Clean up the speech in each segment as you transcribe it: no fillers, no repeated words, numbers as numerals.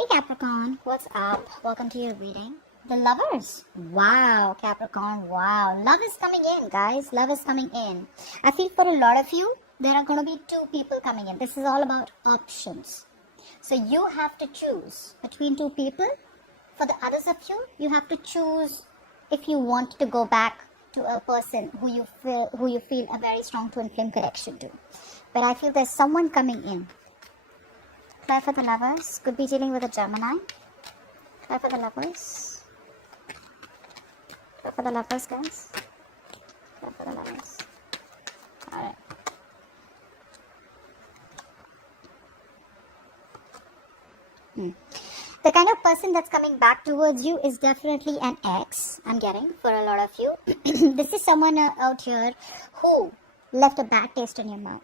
Hey Capricorn, what's up? Welcome to your reading. The lovers. Wow, Capricorn, wow. Love is coming in, guys. Love is coming in. I feel for a lot of you, there are going to be two people coming in. This is all about options. So you have to choose between two people. For the others of you, you have to choose if you want to go back to a person who you feel a very strong twin flame connection to. But I feel there's someone coming in. Try for the lovers. Could be dealing with a Gemini. Try for the lovers. Try for the lovers, guys. Try for the lovers. Alright. The kind of person that's coming back towards you is definitely an ex, I'm getting, for a lot of you. This is someone out here who left a bad taste in your mouth.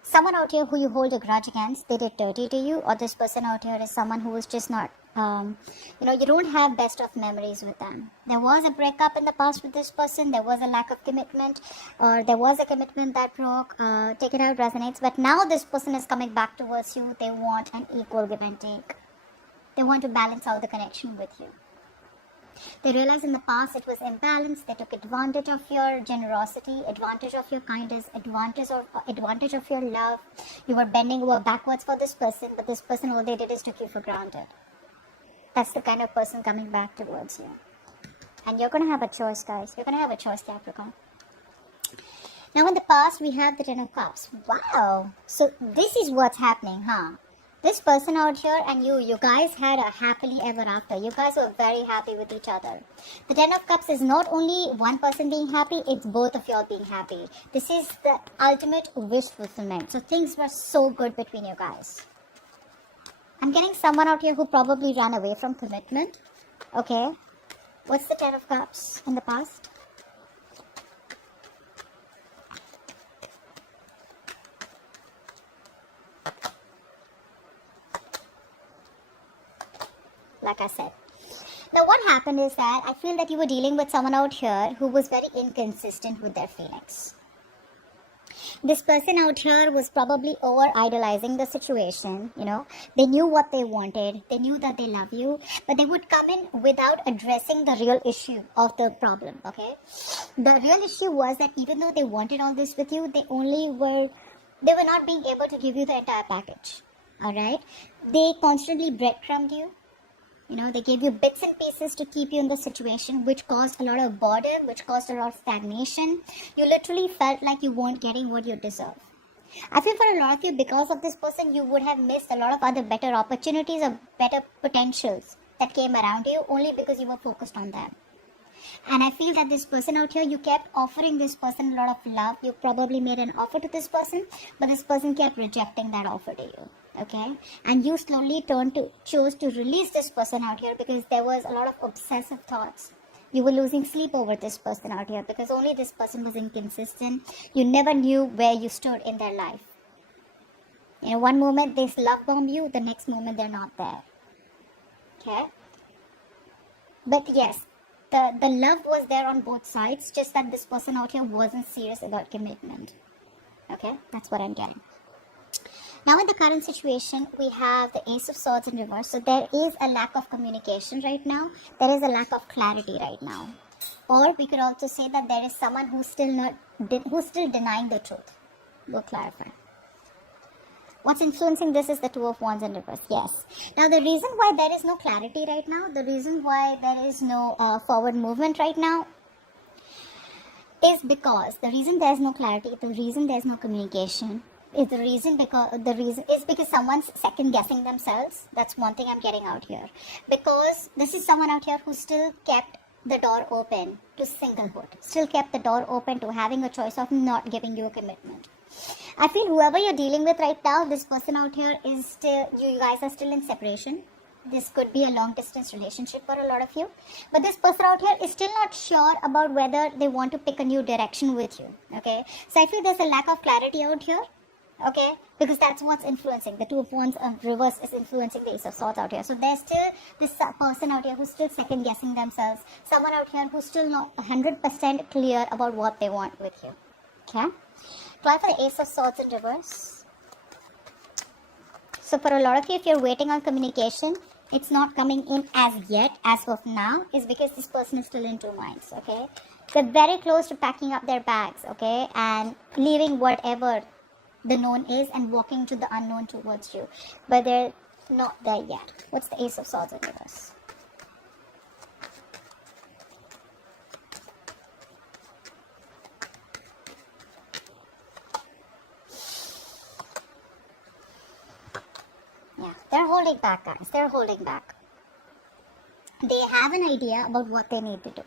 Someone out here who you hold a grudge against, they did dirty to you, or this person out here is someone who is just not, you don't have best of memories with them. There was a breakup in the past with this person, there was a lack of commitment, or there was a commitment that broke, take it out, resonates, but now this person is coming back towards you, they want an equal give and take. They want to balance out the connection with you. They realized in the past it was imbalanced. They took advantage of your generosity, advantage of your kindness, advantage of your love. You were bending over backwards for this person, but this person, all they did is took you for granted. That's the kind of person coming back towards you. And you're going to have a choice, guys. You're going to have a choice, Capricorn. Now in the past, we have the Ten of Cups. Wow. So this is what's happening, huh? This person out here and you guys had a happily ever after. You guys were very happy with each other. The Ten of Cups is not only one person being happy, it's both of y'all being happy. This is the ultimate wish fulfillment. So things were so good between you guys. I'm getting someone out here who probably ran away from commitment. Okay. What's the Ten of Cups in the past? Like I said. Now what happened is that I feel that you were dealing with someone out here who was very inconsistent with their feelings. This person out here was probably over idolizing the situation, They knew what they wanted. They knew that they love you, but they would come in without addressing the real issue of the problem, okay? The real issue was that even though they wanted all this with you, they were not being able to give you the entire package, all right? They constantly breadcrumbed you. They gave you bits and pieces to keep you in the situation, which caused a lot of boredom, which caused a lot of stagnation. You literally felt like you weren't getting what you deserve. I feel for a lot of you, because of this person, you would have missed a lot of other better opportunities or better potentials that came around you only because you were focused on them. And I feel that this person out here, you kept offering this person a lot of love. You probably made an offer to this person, but this person kept rejecting that offer to you. Okay, and you slowly chose to release this person out here because there was a lot of obsessive thoughts. You were losing sleep over this person out here because only this person was inconsistent. You never knew where you stood in their life. One moment they love bomb you, the next moment they're not there. Okay, but yes, the love was there on both sides, just that this person out here wasn't serious about commitment. Okay, that's what I'm getting. Now in the current situation, we have the Ace of Swords in reverse. So there is a lack of communication right now. There is a lack of clarity right now. Or we could also say that there is someone who's still denying the truth. We'll clarify. What's influencing this is the Two of Wands in reverse. Yes. Now the reason why there is no clarity right now, the reason why there is no forward movement right now, is because the reason there's no clarity, the reason there's no communication, is because someone's second guessing themselves. That's one thing I'm getting out here. Because this is someone out here who still kept the door open to singlehood, still kept the door open to having a choice of not giving you a commitment. I feel whoever you're dealing with right now, this person out here is still, you guys are still in separation. This could be a long distance relationship for a lot of you. But this person out here is still not sure about whether they want to pick a new direction with you. Okay. So I feel there's a lack of clarity out here. Okay, because that's what's influencing. The Two of Wands reverse is influencing the Ace of Swords out here. So there's still this person out here who's still second guessing themselves. Someone out here who's still not 100% clear about what they want with you. Okay, try for the Ace of Swords in reverse. So for a lot of you, if you're waiting on communication, it's not coming in as yet, as of now, is because this person is still in two minds, okay? They're very close to packing up their bags, okay, and leaving whatever the known is and walking to the unknown towards you, but they're not there yet. What's the Ace of Swords in reverse? Yeah, they're holding back, guys. They're holding back. They have an idea about what they need to do.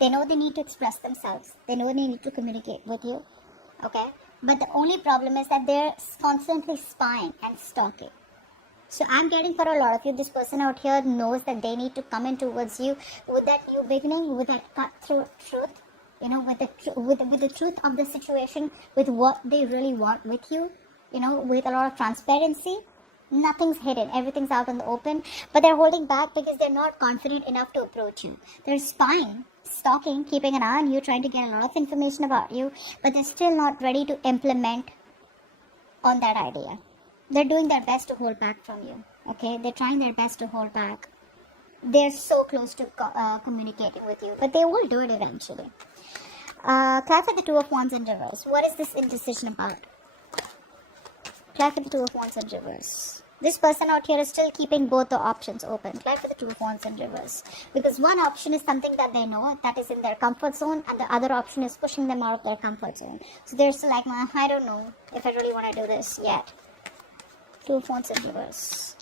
They know they need to express themselves. They know they need to communicate with you, okay? But the only problem is that they're constantly spying and stalking. So I'm getting, for a lot of you, this person out here knows that they need to come in towards you with that new beginning, with that cutthroat truth, you know, with the truth of the situation, with what they really want with you, you know, with a lot of transparency. Nothing's hidden, everything's out in the open, but they're holding back because they're not confident enough to approach you. They're spying, stalking, keeping an eye on you, trying to get a lot of information about you, but they're still not ready to implement on that idea. They're doing their best to hold back from you, okay? They're trying their best to hold back. They're so close to communicating with you, but they will do it eventually. Clarify the Two of Wands in reverse. What is this indecision about? Clarify the Two of Wands in reverse. This person out here is still keeping both the options open. Clarify the Two of Wands in reverse. Because one option is something that they know, that is in their comfort zone, and the other option is pushing them out of their comfort zone. So they're still like, I don't know if I really want to do this yet. Two of Wands in reverse.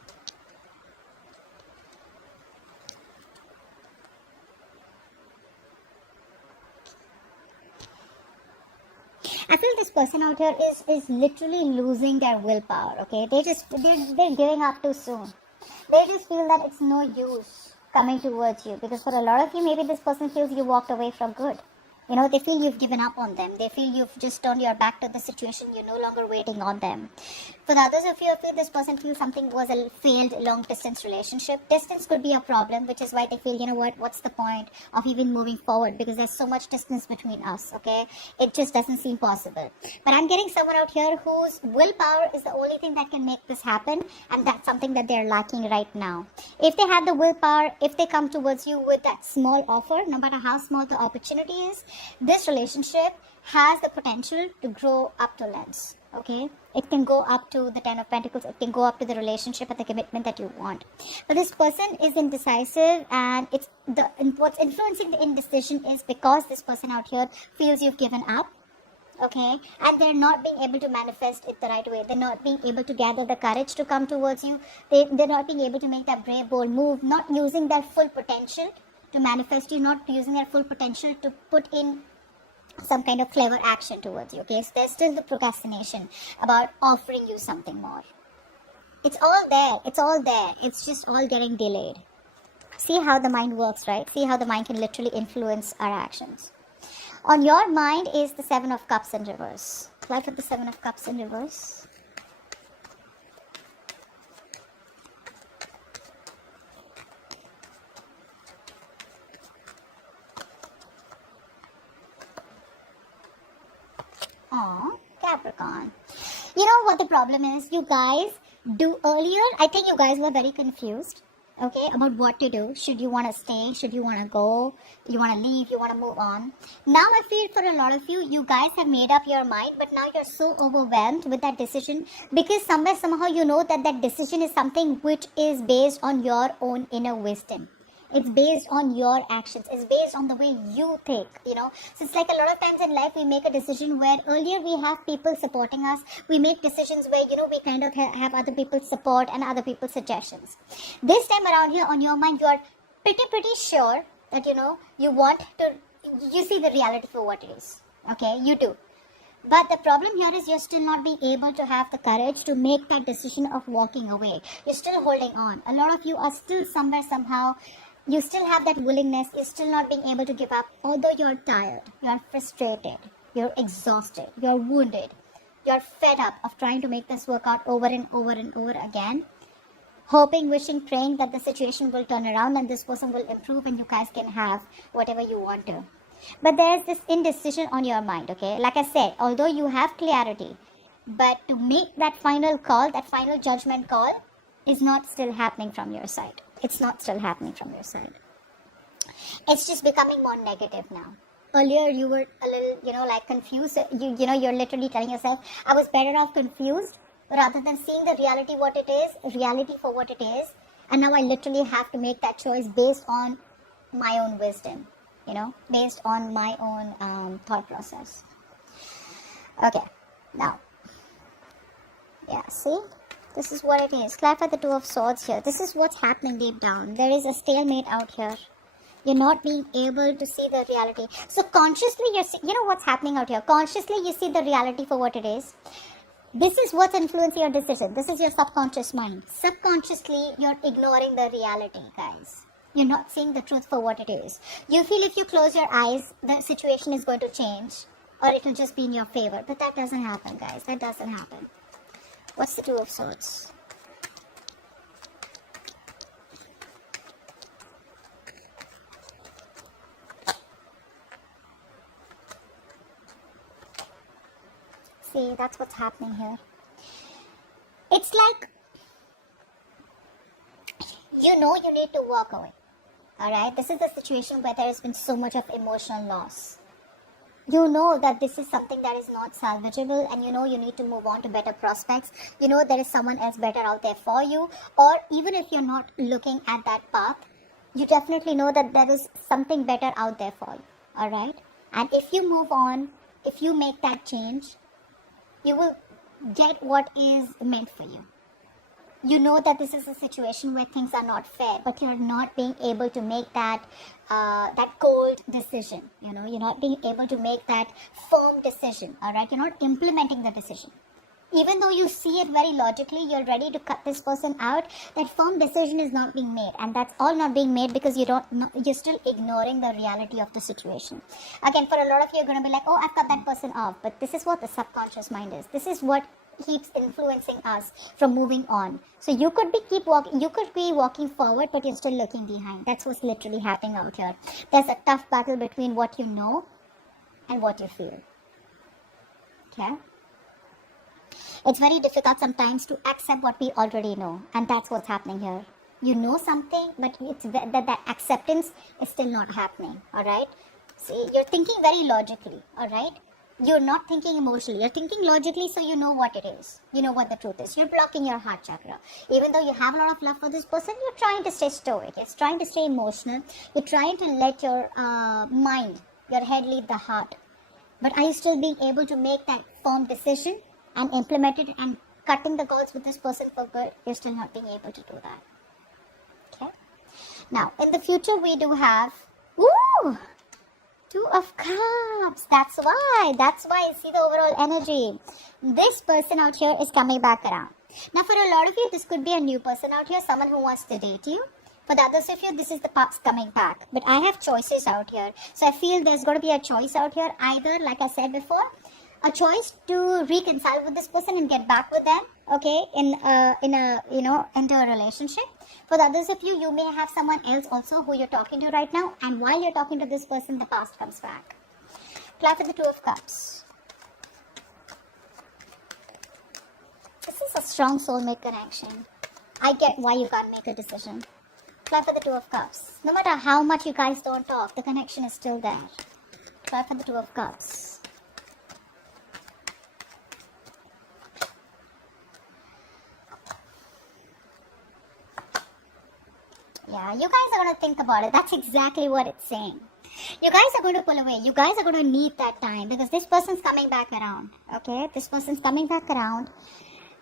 I feel this person out here is literally losing their willpower, okay? They're giving up too soon. They just feel that it's no use coming towards you, because for a lot of you, maybe this person feels you walked away from good. You know, they feel you've given up on them. They feel you've just turned your back to the situation. You're no longer waiting on them. For the others of you, I feel this person feels something was a failed long-distance relationship. Distance could be a problem, which is why they feel, you know what, what's the point of even moving forward? Because there's so much distance between us, okay? It just doesn't seem possible. But I'm getting someone out here whose willpower is the only thing that can make this happen, and that's something that they're lacking right now. If they have the willpower, if they come towards you with that small offer, no matter how small the opportunity is, this relationship has the potential to grow up to lengths, okay? It can go up to the Ten of Pentacles. It can go up to the relationship and the commitment that you want. But this person is indecisive, and what's influencing the indecision is because this person out here feels you've given up, okay? And they're not being able to manifest it the right way. They're not being able to gather the courage to come towards you. They're not being able to make that brave, bold move, not using their full potential to manifest you, not using their full potential to put in some kind of clever action towards you, okay? So there's still the procrastination about offering you something more. It's all there. It's all there. It's just all getting delayed. See how the mind works, right? See how the mind can literally influence our actions. On your mind is the Seven of Cups in reverse. Life of the Seven of Cups in reverse. Oh, Capricorn. You know what the problem is? You guys do earlier, I think you guys were very confused, okay, about what to do. Should you want to stay? Should you want to go? You want to leave? You want to move on? Now I feel for a lot of you, you guys have made up your mind, but now you're so overwhelmed with that decision because somehow you know that that decision is something which is based on your own inner wisdom. It's based on your actions. It's based on the way you think, you know. So it's like a lot of times in life we make a decision where earlier we have people supporting us. We make decisions where, you know, we kind of have other people's support and other people's suggestions. This time around here on your mind, you are pretty sure that, you know, you see the reality for what it is. Okay, you do. But the problem here is you're still not being able to have the courage to make that decision of walking away. You're still holding on. A lot of you are still somewhere, somehow, you still have that willingness. You're still not being able to give up. Although you're tired, you're frustrated, you're exhausted, you're wounded, you're fed up of trying to make this work out over and over and over again. Hoping, wishing, praying that the situation will turn around and this person will improve and you guys can have whatever you want to. But there's this indecision on your mind, okay? Like I said, although you have clarity, but to make that final call, that final judgment call is not still happening from your side. It's not still happening from your side. It's just becoming more negative now. Earlier you were a little, like confused. You're literally telling yourself, I was better off confused rather than seeing the reality reality for what it is. And now I literally have to make that choice based on my own wisdom, based on my own thought process. Okay, now, yeah, see? This is what it is. Clarify the Two of Swords here. This is what's happening deep down. There is a stalemate out here. You're not being able to see the reality. So consciously, what's happening out here. Consciously, you see the reality for what it is. This is what's influencing your decision. This is your subconscious mind. Subconsciously, you're ignoring the reality, guys. You're not seeing the truth for what it is. You feel if you close your eyes, the situation is going to change, or it will just be in your favor. But that doesn't happen, guys. That doesn't happen. What's the Two of Swords? See, that's what's happening here. It's like, you need to walk away. Alright, this is the situation where there has been so much of emotional loss. You know that this is something that is not salvageable, and you need to move on to better prospects. There is someone else better out there for you, or even if you're not looking at that path, you definitely know that there is something better out there for you. Alright, and if you move on, if you make that change, you will get what is meant for you. You know that this is a situation where things are not fair, but you're not being able to make that cold decision. You're not being able to make that firm decision. All right, you're not implementing the decision. Even though you see it very logically, you're ready to cut this person out. That firm decision is not being made, and that's all not being made because you're still ignoring the reality of the situation. Again, for a lot of you, you're going to be like, oh, I've cut that person off. But this is what the subconscious mind is. This is what keeps influencing us from moving on. So you could be walking forward, but you're still looking behind. That's what's literally happening out here. There's a tough battle between what you know and what you feel. Okay? It's very difficult sometimes to accept what we already know, and that's what's happening here. You know something, but that acceptance is still not happening. All right? See, you're thinking very logically. All right? You're not thinking emotionally. You're thinking logically, so you know what it is. You know what the truth is. You're blocking your heart chakra. Even though you have a lot of love for this person, you're trying to stay stoic. You're trying to stay emotional. You're trying to let your mind, your head lead the heart. But are you still being able to make that firm decision and implement it and cutting the cords with this person for good? You're still not being able to do that. Okay? Now, in the future, we do have... Ooh! Two of Cups. That's why I see the overall energy. This person out here is coming back around. Now, for a lot of you, this could be a new person out here, someone who wants to date you. For the others of you, this is the past coming back. But I have choices out here. So I feel there's going to be a choice out here. Either, like I said before, a choice to reconcile with this person and get back with them, okay, into a relationship. For the others of you, you may have someone else also who you're talking to right now, and while you're talking to this person, the past comes back. Clarify the Two of Cups. This is a strong soulmate connection. I get why you can't make a decision. Clarify the Two of Cups. No matter how much you guys don't talk, the connection is still there. Clarify the Two of Cups. Yeah, you guys are going to think about it. That's exactly what it's saying. You guys are going to pull away. You guys are going to need that time because this person's coming back around. Okay? This person's coming back around.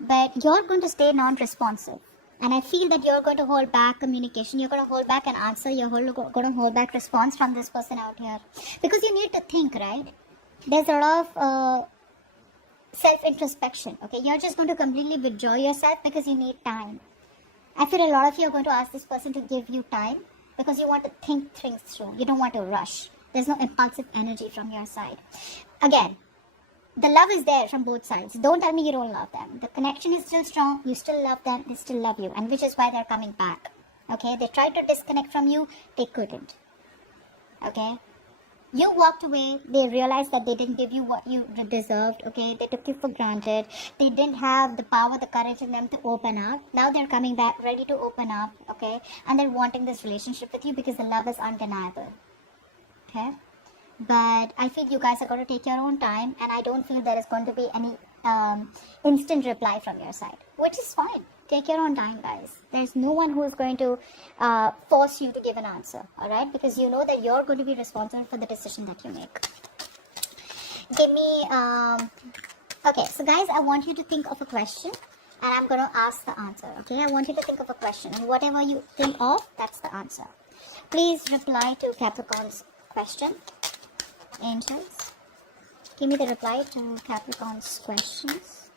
But you're going to stay non-responsive. And I feel that you're going to hold back communication. You're going to hold back an answer. You're going to hold back response from this person out here. Because you need to think, right? There's a lot of self-introspection. Okay? You're just going to completely withdraw yourself because you need time. I feel a lot of you are going to ask this person to give you time because you want to think things through. You don't want to rush. There's no impulsive energy from your side. Again, the love is there from both sides. Don't tell me you don't love them. The connection is still strong. You still love them. They still love you. And which is why they're coming back. Okay? They tried to disconnect from you. They couldn't. Okay? You walked away, they realized that they didn't give you what you deserved, okay? They took you for granted. They didn't have the power, the courage in them to open up. Now they're coming back ready to open up, okay? And they're wanting this relationship with you because the love is undeniable, okay? But I feel you guys are going to take your own time, and I don't feel there is going to be any instant reply from your side, which is fine. Take your own time, guys. There's no one who is going to force you to give an answer, all right? Because you know that you're going to be responsible for the decision that you make. Give me, okay, so guys, I want you to think of a question, and I'm going to ask the answer, okay? I want you to think of a question, and whatever you think of, that's the answer. Please reply to Capricorn's question. Angels, give me the reply to Capricorn's questions.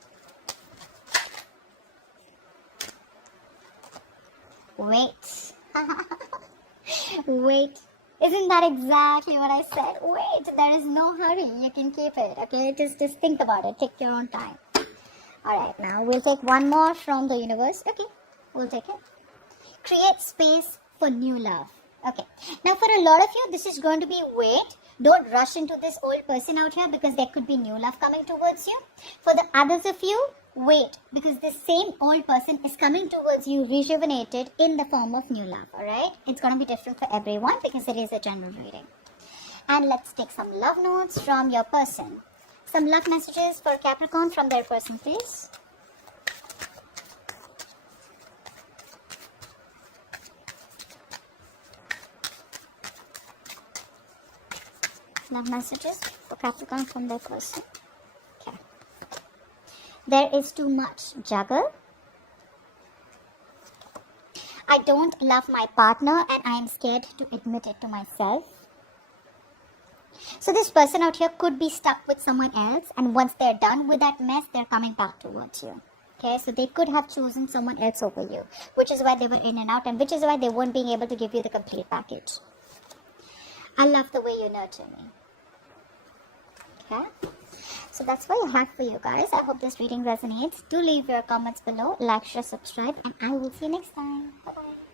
Wait. Wait. Isn't that exactly what I said? Wait, there is no hurry. You can keep it, okay? Just think about it. Take your own time. Alright, now we'll take one more from the universe. Okay, we'll take it. Create space for new love. Okay, now for a lot of you, this is going to be wait. Don't rush into this old person out here because there could be new love coming towards you. For the others of you, wait, because this same old person is coming towards you rejuvenated in the form of new love, alright? It's going to be different for everyone because it is a general reading. And let's take some love notes from your person. Some love messages for Capricorn from their person, please. Love messages for Capricorn from their person. Okay. There is too much juggle. I don't love my partner and I am scared to admit it to myself. So this person out here could be stuck with someone else, and once they're done with that mess, they're coming back towards you. Okay, so they could have chosen someone else over you, which is why they were in and out, and which is why they weren't being able to give you the complete package. I love the way you nurture me. Okay, so that's what I have for you guys. I hope this reading resonates. Do leave your comments below, like, share, subscribe, and I will see you next time. Bye bye.